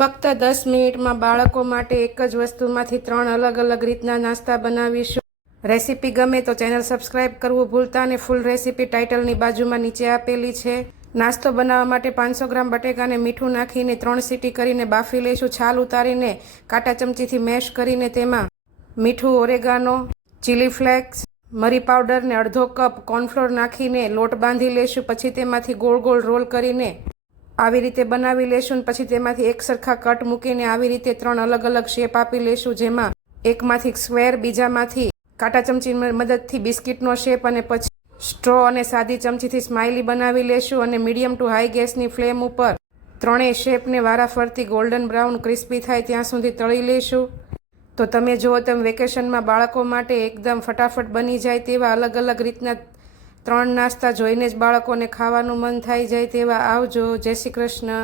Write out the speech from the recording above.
ફક્ત 10 મિનિટમાં બાળકો માટે એક જ વસ્તુમાંથી 3 અલગ અલગ રીતના નાસ્તા બનાવીશું. રેસીપી ગમે તો ચેનલ સબસ્ક્રાઇબ કરવું ભૂલતા અને ફૂલ રેસીપી ટાઇટલની બાજુમાં નીચે આપેલી છે. નાસ્તો બનાવવા માટે 500 ગ્રામ બટેકાને મીઠું નાખીને 3 સીટી કરીને બાફી લઈશું. છાલ ઉતારીને કાંટા ચમચીથી મેશ કરીને તેમાં મીઠું, ઓરેગાનો, ચીલી ફ્લેક્સ, મરી પાવડર ને અડધો કપ કોર્નફ્લોર નાખીને લોટ બાંધી લઈશું. પછી તેમાંથી ગોળ ગોળ રોલ કરીને આવી રીતે બનાવી લેશું. પછી તેમાંથી એક સરખા કટ મૂકીને આવી રીતે 3 અલગ અલગ શેપ આપી લેશું, જેમાં એકમાંથી સ્ક્વેર, બીજામાંથી કાંટા ચમચીની મદદથી બિસ્કિટનો શેપ અને પછી સ્ટ્રો અને સાદી ચમચીથી સ્માઇલી બનાવી લેશું. અને મીડિયમ ટુ હાઈ ગેસની ફ્લેમ ઉપર ત્રણેય શેપને વારાફરતી ગોલ્ડન બ્રાઉન ક્રિસ્પી થાય ત્યાં સુધી તળી લેશું. તો તમે જુઓ તેમ વેકેશનમાં બાળકો માટે એકદમ ફટાફટ બની જાય તેવા અલગ અલગ રીતના 3 નાસ્તા જોઈને જ બાળકોને ખાવાનું મન થઈ જાય તેવા. આવજો. જય શ્રી કૃષ્ણ.